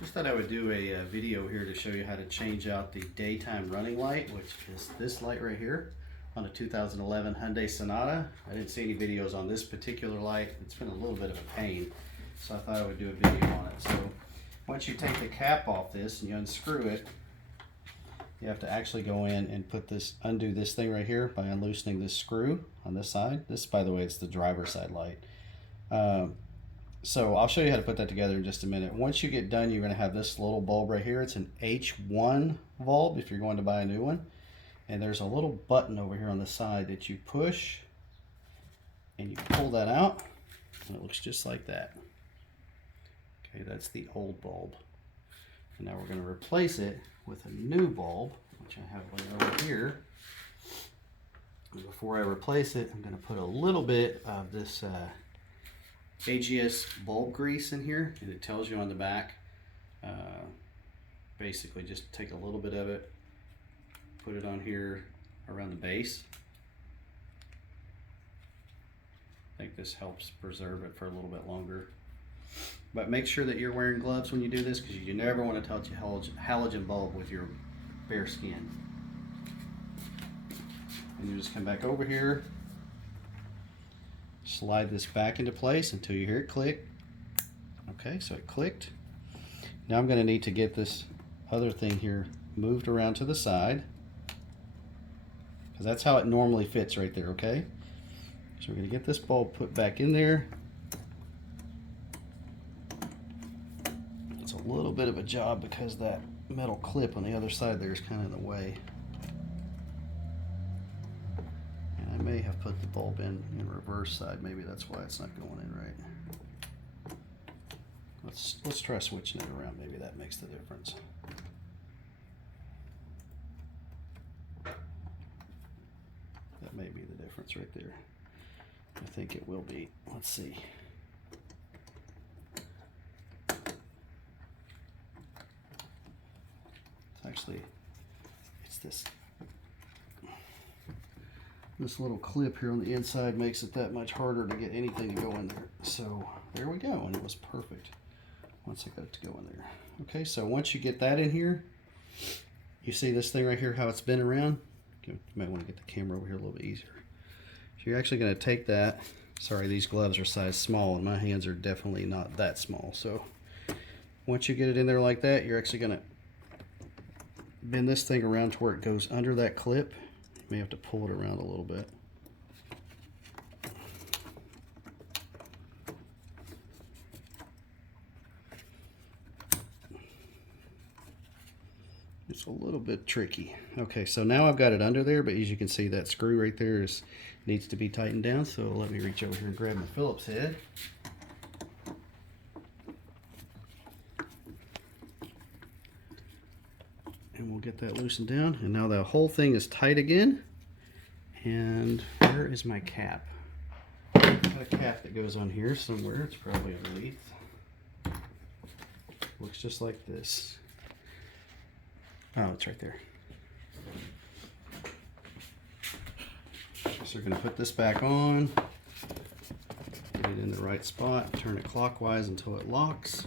Just thought I would do a video here to show you how to change out the daytime running light, which is this light right here on a 2011 Hyundai Sonata. I didn't see any videos on this particular light. It's been a little bit of a pain, so I thought I would do a video on it. So once you take the cap off this and you unscrew it, you have to actually go in and undo this thing right here by unloosening this screw on this side. This, by the way, it's the driver's side light. So I'll show you how to put that together in just a minute. Once you get done, you're going to have this little bulb right here. It's an H1 bulb if you're going to buy a new one. And there's a little button over here on the side that you push and you pull that out and it looks just like that. Okay, that's the old bulb. And now we're going to replace it with a new bulb, which I have one over here. And before I replace it, I'm going to put a little bit of this AGS bulb grease in here, and it tells you on the back, basically just take a little bit of it, put it on here around the base. I think this helps preserve it for a little bit longer. But make sure that you're wearing gloves when you do this, because you never want to touch a halogen bulb with your bare skin. And you just come back over here, slide this back into place until you hear it click. Okay, so it clicked. Now I'm going to need to get this other thing here moved around to the side, because that's how it normally fits right there, okay? So we're going to get this bulb put back in there. It's a little bit of a job because that metal clip on the other side there is kind of in the way. I may have put the bulb in reverse side. Maybe that's why it's not going in right. Let's try switching it around. Maybe that makes the difference. That may be the difference right there. I think it will be. Let's see. It's this little clip here on the inside makes it that much harder to get anything to go in there. So there we go, and it was perfect once I got it to go in there. Okay, so once you get that in here, you see this thing right here, how it's been around? You might want to get the camera over here a little bit easier. So you're actually going to take that. Sorry, these gloves are size small, and my hands are definitely not that small. So once you get it in there like that, you're actually going to bend this thing around to where it goes under that clip. You may have to pull it around a little bit. It's a little bit tricky. Okay, so now I've got it under there, but as you can see, that screw right there needs to be tightened down. So let me reach over here and grab my Phillips head. And we'll get that loosened down. And now the whole thing is tight again. And where is my cap? I've got a cap that goes on here somewhere. It's probably underneath. Looks just like this. Oh, it's right there. So we're going to put this back on. Get it in the right spot. Turn it clockwise until it locks.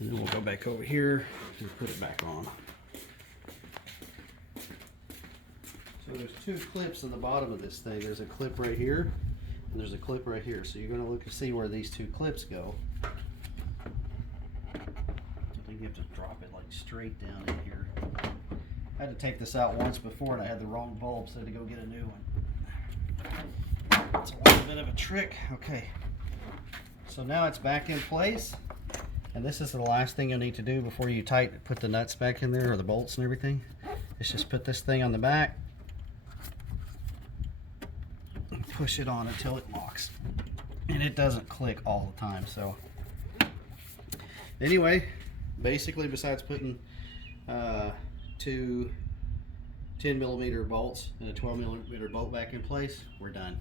And then we'll go back over here and put it back on. So there's two clips in the bottom of this thing. There's a clip right here, and there's a clip right here. So you're going to look and see where these two clips go. I think you have to drop it like straight down in here. I had to take this out once before, and I had the wrong bulb, so I had to go get a new one. It's a little bit of a trick. Okay. So now it's back in place. And this is the last thing you'll need to do before you put the nuts back in there, or the bolts and everything. Is just put this thing on the back and push it on until it locks. And it doesn't click all the time. So anyway, basically besides putting two 10mm bolts and a 12mm bolt back in place, we're done.